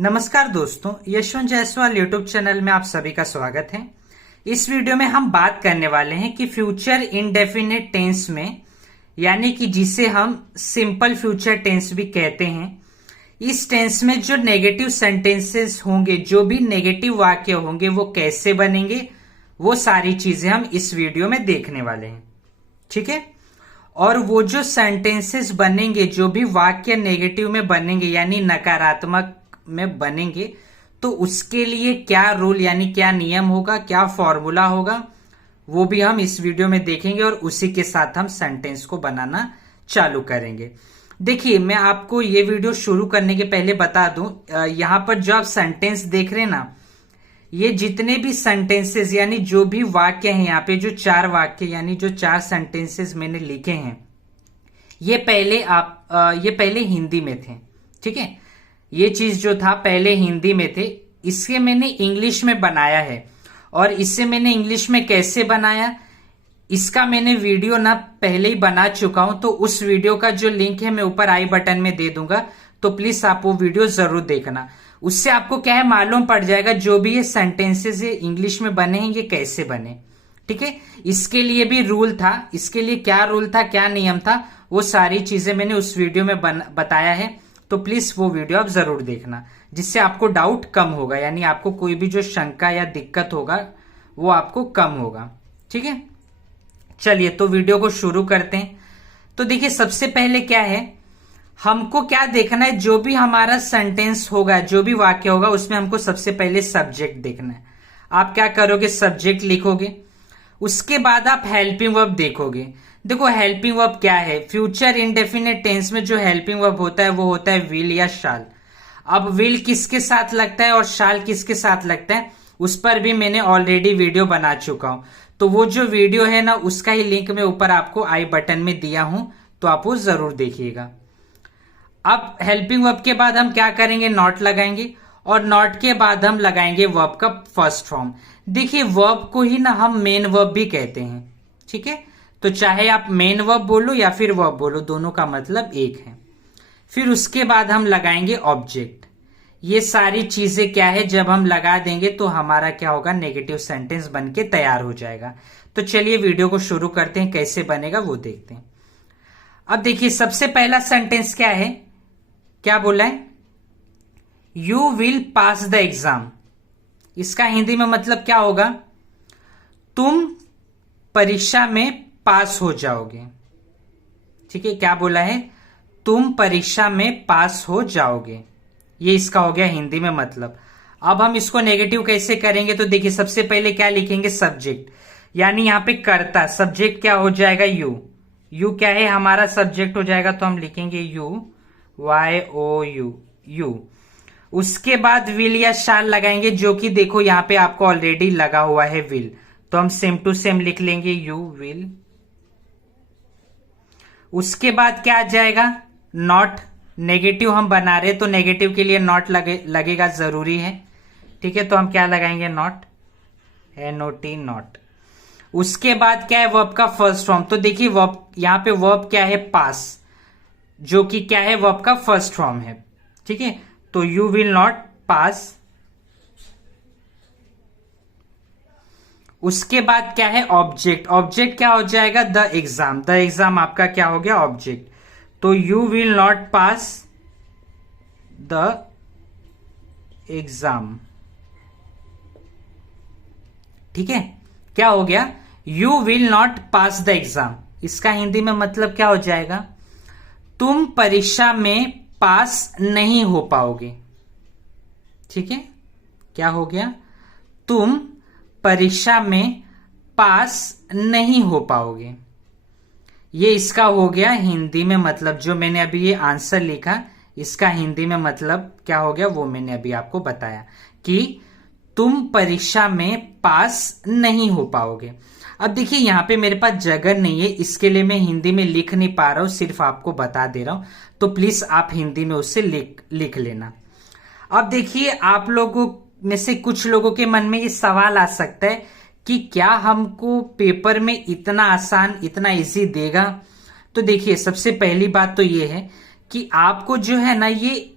नमस्कार दोस्तों, Yashwant Jaiswal YouTube channel में आप सभी का स्वागत है। इस वीडियो में हम बात करने वाले हैं कि फ्यूचर इंडेफिनिट टेंस में, यानी कि जिसे हम सिंपल फ्यूचर टेंस भी कहते हैं, इस टेंस में जो नेगेटिव सेंटेंसेस होंगे, जो भी नेगेटिव वाक्य होंगे, वो कैसे बनेंगे, वो सारी चीजें हम इस वीडियो में देखने वाले हैं। ठीक है। और वो जो सेंटेंसेस बनेंगे, जो भी वाक्य नेगेटिव में बनेंगे यानी नकारात्मक में बनेंगे, तो उसके लिए क्या रूल यानी क्या नियम होगा, क्या फॉर्मूला होगा, वो भी हम इस वीडियो में देखेंगे और उसी के साथ हम सेंटेंस को बनाना चालू करेंगे। देखिए, मैं आपको ये वीडियो शुरू करने के पहले बता दूं, यहां पर जो आप सेंटेंस देख रहे हैं ना, ये जितने भी सेंटेंसेस यानी जो भी वाक्य हैं, यहाँ पे जो 4 वाक्य यानी जो 4 सेंटेंसेस मैंने लिखे हैं, ये पहले हिंदी में थे। ठीक है। ये चीज जो था पहले हिंदी में थे, इसके मैंने इंग्लिश में बनाया है। और इससे मैंने इंग्लिश में कैसे बनाया, इसका मैंने वीडियो ना पहले ही बना चुका हूं, तो उस वीडियो का जो लिंक है मैं ऊपर आई बटन में दे दूंगा, तो प्लीज आप वो वीडियो जरूर देखना। उससे आपको क्या है मालूम पड़ जाएगा, जो भी ये सेंटेंसेस इंग्लिश में बने हैं ये कैसे बने। ठीक है। इसके लिए भी रूल था, इसके लिए क्या रूल था, क्या नियम था, वो सारी चीजें मैंने उस वीडियो में बताया है। तो प्लीज वो वीडियो आप जरूर देखना, जिससे आपको डाउट कम होगा, यानी आपको कोई भी जो शंका या दिक्कत होगा वो आपको कम होगा। ठीक है। चलिए, तो वीडियो को शुरू करते हैं। तो देखिए, सबसे पहले क्या है, हमको क्या देखना है, जो भी हमारा सेंटेंस होगा, जो भी वाक्य होगा, उसमें हमको सबसे पहले सब्जेक्ट देखना है। आप क्या करोगे, सब्जेक्ट लिखोगे, उसके बाद आप हेल्पिंग वर्ब देखोगे। देखो, हेल्पिंग वर्ब क्या है, फ्यूचर इंडेफिनिट टेंस में जो हेल्पिंग वर्ब होता है वो होता है विल या शाल। अब विल किसके साथ लगता है और शाल किसके साथ लगता है, उस पर भी मैंने ऑलरेडी वीडियो बना चुका हूं। तो वो जो वीडियो है ना, उसका ही लिंक मैं ऊपर आपको आई बटन में दिया हूं, तो आप वो जरूर देखिएगा। अब हेल्पिंग वर्ब के बाद हम क्या करेंगे, नॉट लगाएंगे, और नॉट के बाद हम लगाएंगे वर्ब का फर्स्ट फॉर्म। देखिए, वर्ब को ही ना हम मेन वर्ब भी कहते हैं। ठीक है। तो चाहे आप मेन वर्ब बोलो या फिर वर्ब बोलो, दोनों का मतलब एक है। फिर उसके बाद हम लगाएंगे ऑब्जेक्ट। ये सारी चीजें क्या है, जब हम लगा देंगे तो हमारा क्या होगा, नेगेटिव सेंटेंस बन के तैयार हो जाएगा। तो चलिए वीडियो को शुरू करते हैं, कैसे बनेगा वो देखते हैं। अब देखिए, सबसे पहला सेंटेंस क्या है, क्या बोला है, you will pass the exam. इसका हिंदी में मतलब क्या होगा, तुम परीक्षा में पास हो जाओगे। ठीक है। क्या बोला है, तुम परीक्षा में पास हो जाओगे, ये इसका हो गया हिंदी में मतलब। अब हम इसको नेगेटिव कैसे करेंगे, तो देखिए, सबसे पहले क्या लिखेंगे, सब्जेक्ट, यानी यहां पे कर्ता, सब्जेक्ट क्या हो जाएगा, यू। यू क्या है, हमारा सब्जेक्ट हो जाएगा, तो हम लिखेंगे यू, YOU, यू। उसके बाद विल या शाल लगाएंगे, जो कि देखो यहां पे आपको ऑलरेडी लगा हुआ है विल, तो हम सेम टू सेम लिख लेंगे, यू विल। उसके बाद क्या आ जाएगा, नॉट। नेगेटिव हम बना रहे, तो नेगेटिव के लिए नॉट लगेगा, जरूरी है। ठीक है। तो हम क्या लगाएंगे, नॉट, NOT, नॉट। उसके बाद क्या है, वर्ब का फर्स्ट फॉर्म। तो देखिए, वर्ब यहां पे वर्ब क्या है, पास, जो कि क्या है, वर्ब का फर्स्ट फॉर्म है। ठीक है। तो यू विल नॉट पास। उसके बाद क्या है, ऑब्जेक्ट। ऑब्जेक्ट क्या हो जाएगा, द एग्जाम। द एग्जाम आपका क्या हो गया, ऑब्जेक्ट। तो you will not pass the exam. ठीक है। क्या हो गया, you will not pass the exam. इसका हिंदी में मतलब क्या हो जाएगा, तुम परीक्षा में पास नहीं हो पाओगे। ठीक है। क्या हो गया, तुम परीक्षा में पास नहीं हो पाओगे। ये इसका हो गया हिंदी में मतलब, जो मैंने अभी ये आंसर लिखा, इसका हिंदी में मतलब क्या हो गया, वो मैंने अभी आपको बताया कि तुम परीक्षा में पास नहीं हो पाओगे। अब देखिए, यहां पे मेरे पास जगह नहीं है, इसके लिए मैं हिंदी में लिख नहीं पा रहा हूं, सिर्फ आपको बता दे रहा हूं, तो प्लीज आप हिंदी में उससे लिख लेना। अब देखिए, आप लोगों में से कुछ लोगों के मन में ये सवाल आ सकता है कि क्या हमको पेपर में इतना आसान, इतना इजी देगा। तो देखिए, सबसे पहली बात तो ये है कि आपको जो है ना, ये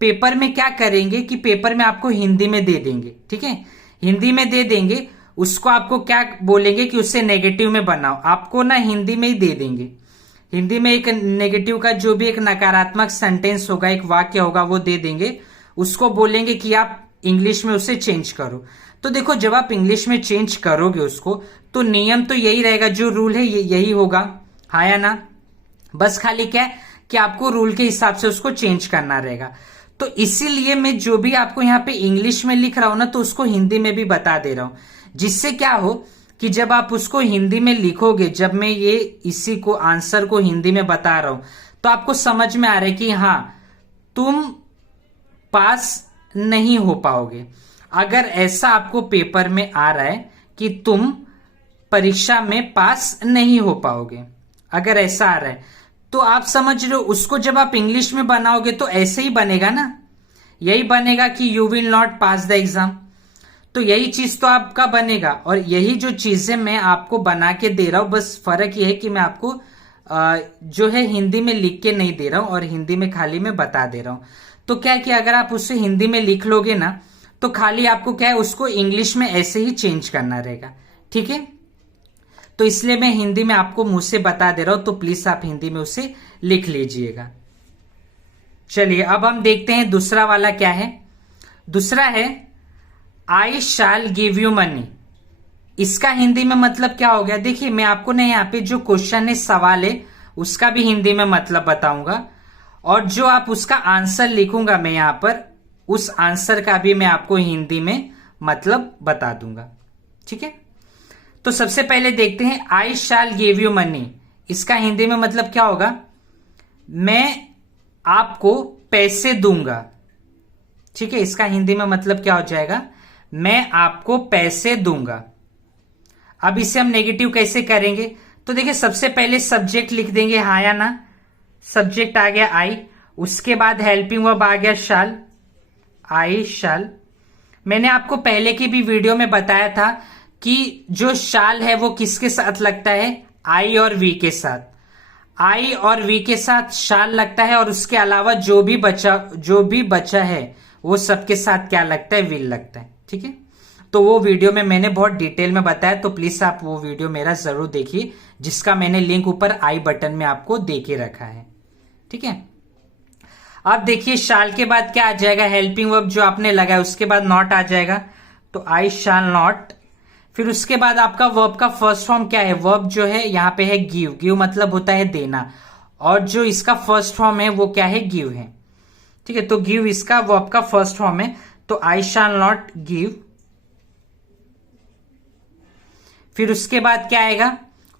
पेपर में क्या करेंगे कि पेपर में आपको हिंदी में दे देंगे, ठीक है, हिंदी में दे देंगे, उसको आपको क्या बोलेंगे कि उससे नेगेटिव में बनाओ, आपको ना हिंदी में ही दे देंगे। हिंदी में एक नेगेटिव का जो भी एक नकारात्मक सेंटेंस होगा, एक वाक्य होगा, वो दे देंगे, उसको बोलेंगे कि आप इंग्लिश में उसे चेंज करो। तो देखो, जब आप इंग्लिश में चेंज करोगे उसको, तो नियम तो यही रहेगा, जो रूल है यही होगा, हाँ या ना। बस खाली क्या है कि आपको रूल के हिसाब से उसको चेंज करना रहेगा। तो इसीलिए मैं जो भी आपको यहाँ पे इंग्लिश में लिख रहा हूं ना, तो उसको हिंदी में भी बता दे रहा हूं, जिससे क्या हो कि जब आप उसको हिंदी में लिखोगे, जब मैं ये इसी को आंसर को हिंदी में बता रहा हूं, तो आपको समझ में आ रहा है कि हाँ, तुम पास नहीं हो पाओगे। अगर ऐसा आपको पेपर में आ रहा है कि तुम परीक्षा में पास नहीं हो पाओगे, अगर ऐसा आ रहा है, तो आप समझ रहे हो, उसको जब आप इंग्लिश में बनाओगे तो ऐसे ही बनेगा ना, यही बनेगा कि you will not pass the exam. तो यही चीज तो आपका बनेगा, और यही जो चीजें मैं आपको बना के दे रहा हूं, बस फर्क ये है कि मैं आपको जो है हिंदी में लिख के नहीं दे रहा हूं, और हिंदी में खाली मैं बता दे रहा हूं। तो क्या है कि अगर आप उससे हिंदी में लिख लोगे ना, तो खाली आपको क्या है, उसको इंग्लिश में ऐसे ही चेंज करना रहेगा, ठीक है। तो इसलिए मैं हिंदी में आपको मुंह से बता दे रहा हूं, तो प्लीज आप हिंदी में उसे लिख लीजिएगा। चलिए अब हम देखते हैं दूसरा वाला क्या है। दूसरा है आई शैल गिव यू मनी। इसका हिंदी में मतलब क्या हो गया, देखिए मैं आपको ना यहाँ पे जो क्वेश्चन है, सवाल है, उसका भी हिंदी में मतलब बताऊंगा, और जो आप उसका आंसर लिखूंगा मैं यहाँ पर, उस आंसर का भी मैं आपको हिंदी में मतलब बता दूंगा, ठीक है। तो सबसे पहले देखते हैं, आई शैल गिव यू मनी, इसका हिंदी में मतलब क्या होगा, मैं आपको पैसे दूंगा, ठीक है। इसका हिंदी में मतलब क्या हो जाएगा, मैं आपको पैसे दूंगा। अब इसे हम नेगेटिव कैसे करेंगे, तो देखिए सबसे पहले सब्जेक्ट लिख देंगे, हाँ या ना। सब्जेक्ट आ गया आई, उसके बाद हेल्पिंग वर्ब आ गया शैल, आई शैल। मैंने आपको पहले की भी वीडियो में बताया था कि जो शैल है वो किसके साथ लगता है, आई और वी के साथ, आई और वी के साथ शैल लगता है, और उसके अलावा जो भी बचा है वो सबके साथ क्या लगता है, विल लगता है, ठीक है। तो वो वीडियो में मैंने बहुत डिटेल में बताया, तो प्लीज आप वो वीडियो मेरा जरूर देखिए, जिसका मैंने लिंक ऊपर आई बटन में आपको दे के रखा है, ठीक है। अब देखिए शैल के बाद क्या आ जाएगा, हेल्पिंग वर्ब जो आपने लगाया, उसके बाद नॉट आ जाएगा, तो आई शैल नॉट। फिर उसके बाद आपका वर्ब का फर्स्ट फॉर्म क्या है, वर्ब जो है यहाँ पे है गिव, गिव मतलब होता है देना, और जो इसका फर्स्ट फॉर्म है वो क्या है, गिव है, ठीक है। तो गिव इसका वर्ब का फर्स्ट फॉर्म है, तो आई शैल नॉट गिव। फिर उसके बाद क्या आएगा,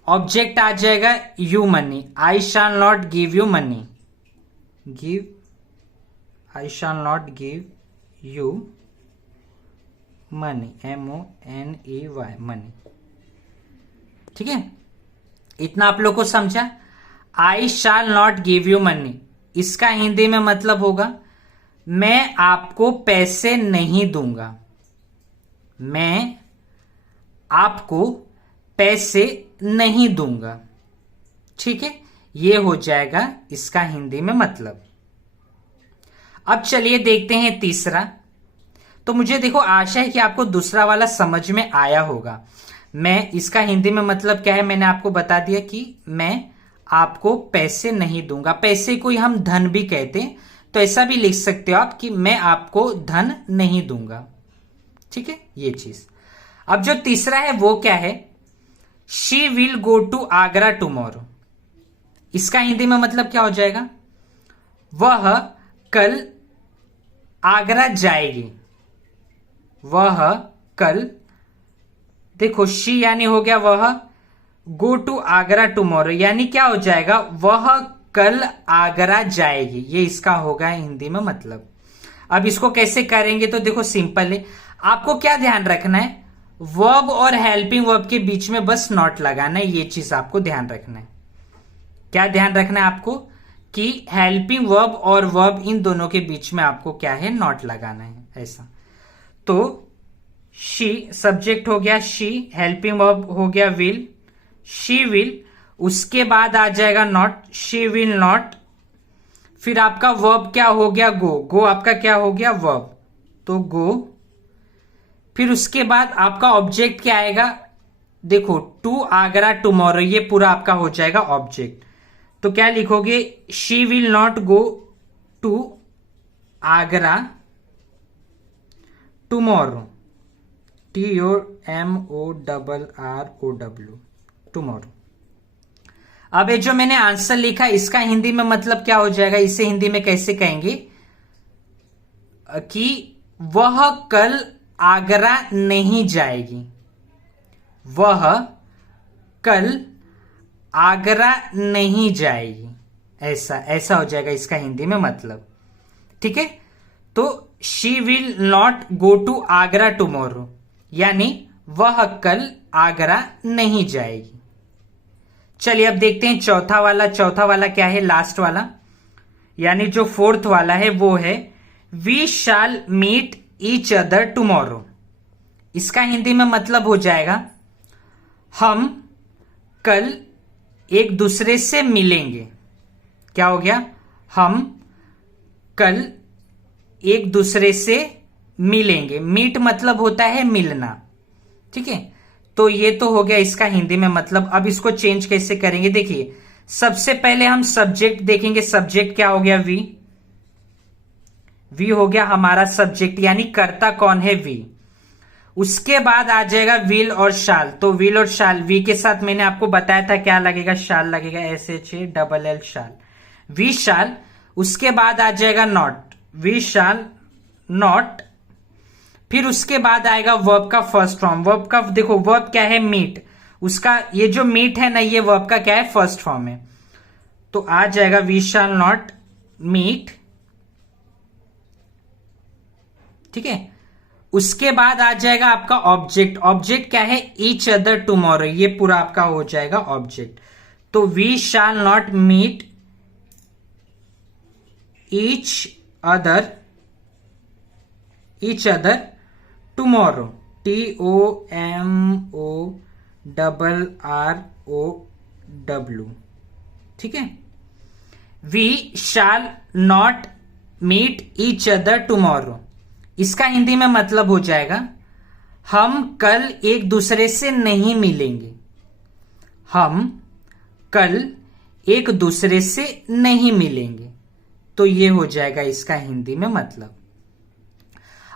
ऑब्जेक्ट आ जाएगा you money, I shall not give you money, give, I shall not give you money, MONEY, money, ठीक है। इतना आप लोग को समझा। I shall not give you money, इसका हिंदी में मतलब होगा, मैं आपको पैसे नहीं दूंगा, मैं आपको पैसे नहीं दूंगा, ठीक है। ये हो जाएगा इसका हिंदी में मतलब। अब चलिए देखते हैं तीसरा। तो मुझे देखो आशा है कि आपको दूसरा वाला समझ में आया होगा। मैं इसका हिंदी में मतलब क्या है मैंने आपको बता दिया कि मैं आपको पैसे नहीं दूंगा। पैसे को हम धन भी कहते हैं, तो ऐसा भी लिख सकते हो आप कि मैं आपको धन नहीं दूंगा, ठीक है, ये चीज। अब जो तीसरा है वो क्या है, she will go to Agra tomorrow. इसका हिंदी में मतलब क्या हो जाएगा, वह कल आगरा जाएगी, वह कल, देखो शी यानी हो गया वह, गो टू आगरा टुमारो यानी क्या हो जाएगा, वह कल आगरा जाएगी, ये इसका होगा हिंदी में मतलब। अब इसको कैसे करेंगे, तो देखो सिंपल है, आपको क्या ध्यान रखना है, वर्ब और हेल्पिंग वर्ब के बीच में बस नॉट लगाना है, ये चीज आपको ध्यान रखना है। क्या ध्यान रखना है आपको कि हेल्पिंग वर्ब और वर्ब इन दोनों के बीच में आपको क्या है, नॉट लगाना है, ऐसा। तो शी सब्जेक्ट हो गया शी, हेल्पिंग वर्ब हो गया विल, शी विल, उसके बाद आ जाएगा नॉट, शी विल नॉट, फिर आपका वर्ब क्या हो गया, गो। गो आपका क्या हो गया, वर्ब, तो गो। फिर उसके बाद आपका ऑब्जेक्ट क्या आएगा, देखो टू आगरा टुमारो, ये पूरा आपका हो जाएगा ऑब्जेक्ट। तो क्या लिखोगे, she will not go to Agra tomorrow, TOMORROW, tomorrow. अब ये जो मैंने आंसर लिखा इसका हिंदी में मतलब क्या हो जाएगा, इसे हिंदी में कैसे कहेंगे कि वह कल आगरा नहीं जाएगी, वह कल आगरा नहीं जाएगी, ऐसा ऐसा हो जाएगा इसका हिंदी में मतलब। ठीक है, तो she will not go to Agra tomorrow, यानी वह कल आगरा नहीं जाएगी। चलिए अब देखते हैं चौथा वाला। चौथा वाला क्या है, लास्ट वाला, यानी जो फोर्थ वाला है वो है we shall meet each other tomorrow. इसका हिंदी में मतलब हो जाएगा हम कल एक दूसरे से मिलेंगे। क्या हो गया, हम कल एक दूसरे से मिलेंगे। मीट मतलब होता है मिलना। ठीक है, तो ये तो हो गया इसका हिंदी में मतलब। अब इसको चेंज कैसे करेंगे, देखिए सबसे पहले हम सब्जेक्ट देखेंगे। सब्जेक्ट क्या हो गया, वी। वी हो गया हमारा सब्जेक्ट, यानी कर्ता कौन है, वी। उसके बाद आ जाएगा विल और शाल। तो विल और शाल, वी के साथ मैंने आपको बताया था क्या लगेगा, शाल लगेगा, SHALL, शाल, वी शाल। उसके बाद आ जाएगा नॉट, वी शाल नॉट। फिर उसके बाद आएगा वर्ब का फर्स्ट फॉर्म। वर्ब का देखो, वर्ब क्या है, मीट। उसका ये जो मीट है ना, ये वर्ब का क्या है, फर्स्ट फॉर्म है। तो आ जाएगा वी शैल नॉट मीट। ठीक है, उसके बाद आ जाएगा आपका ऑब्जेक्ट। ऑब्जेक्ट क्या है, ईच अदर टुमारो, ये पूरा आपका हो जाएगा ऑब्जेक्ट। तो we shall not meet each other tomorrow, TOMORROW। ठीक है, we shall not meet each other tomorrow. इसका हिंदी में मतलब हो जाएगा हम कल एक दूसरे से नहीं मिलेंगे, हम कल एक दूसरे से नहीं मिलेंगे। तो ये हो जाएगा इसका हिंदी में मतलब।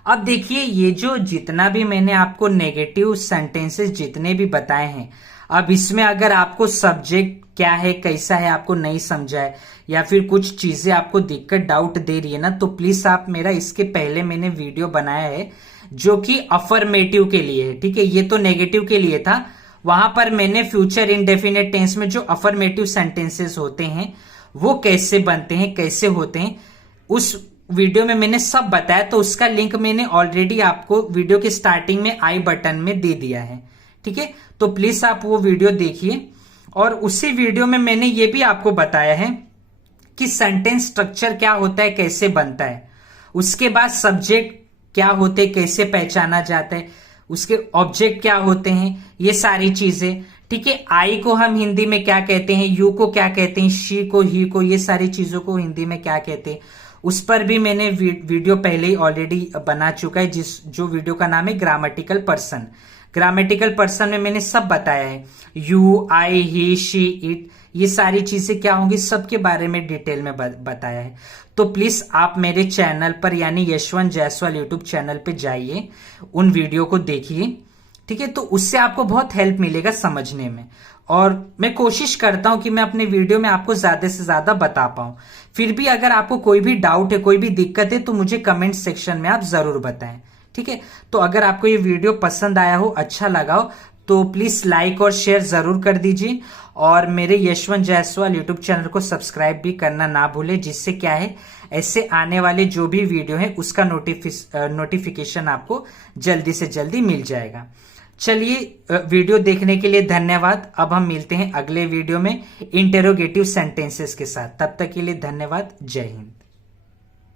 अब देखिए ये जो जितना भी मैंने आपको नेगेटिव सेंटेंसेस जितने भी बताए हैं, अब इसमें अगर आपको सब्जेक्ट क्या है कैसा है आपको नहीं समझा है, या फिर कुछ चीजें आपको दिक्कत डाउट दे रही है ना, तो प्लीज आप मेरा इसके पहले मैंने वीडियो बनाया है जो कि अफर्मेटिव के लिए है। ठीक है, ये तो नेगेटिव के लिए था। वहां पर मैंने फ्यूचर इंडेफिनिट टेंस में जो अफर्मेटिव सेंटेंसेस होते हैं वो कैसे बनते हैं, कैसे होते हैं, उस वीडियो में मैंने सब बताया। तो उसका लिंक मैंने ऑलरेडी आपको वीडियो के स्टार्टिंग में आई बटन में दे दिया है। ठीक है, तो प्लीज आप वो वीडियो देखिए। और उसी वीडियो में मैंने ये भी आपको बताया है कि सेंटेंस स्ट्रक्चर क्या होता है, कैसे बनता है, उसके बाद सब्जेक्ट क्या होते हैं, कैसे पहचाना जाता है, उसके ऑब्जेक्ट क्या होते हैं, ये सारी चीजें। ठीक है, आई को हम हिंदी में क्या कहते हैं, यू को क्या कहते हैं, शी को, ही को, ये सारी चीजों को हिंदी में क्या कहते हैं, उस पर भी मैंने वीडियो पहले ही ऑलरेडी बना चुका है, जो वीडियो का नाम है ग्रामेटिकल पर्सन। ग्रामेटिकल पर्सन में मैंने सब बताया है, you, I, he, she, it, ये सारी चीजें क्या होंगी, सबके बारे में डिटेल में बताया है। तो प्लीज आप मेरे चैनल पर यानी यशवंत जायसवाल यूट्यूब चैनल पे जाइए, उन वीडियो को देखिए। ठीक है, तो उससे आपको बहुत हेल्प मिलेगा समझने में। और मैं कोशिश करता हूं कि मैं अपने वीडियो में आपको ज्यादा से ज्यादा बता पाऊं। फिर भी अगर आपको कोई भी डाउट है, कोई भी दिक्कत है, तो मुझे कमेंट सेक्शन में आप जरूर बताएं। ठीक है, तो अगर आपको ये वीडियो पसंद आया हो, अच्छा लगा हो, तो प्लीज लाइक और शेयर जरूर कर दीजिए। और मेरे यशवंत जायसवाल यूट्यूब चैनल को सब्सक्राइब भी करना ना भूले, जिससे क्या है ऐसे आने वाले जो भी वीडियो है उसका नोटिफिकेशन आपको जल्दी से जल्दी मिल जाएगा। चलिए, वीडियो देखने के लिए धन्यवाद। अब हम मिलते हैं अगले वीडियो में इंटेरोगेटिव सेंटेंसेस के साथ। तब तक के लिए धन्यवाद। जय हिंद।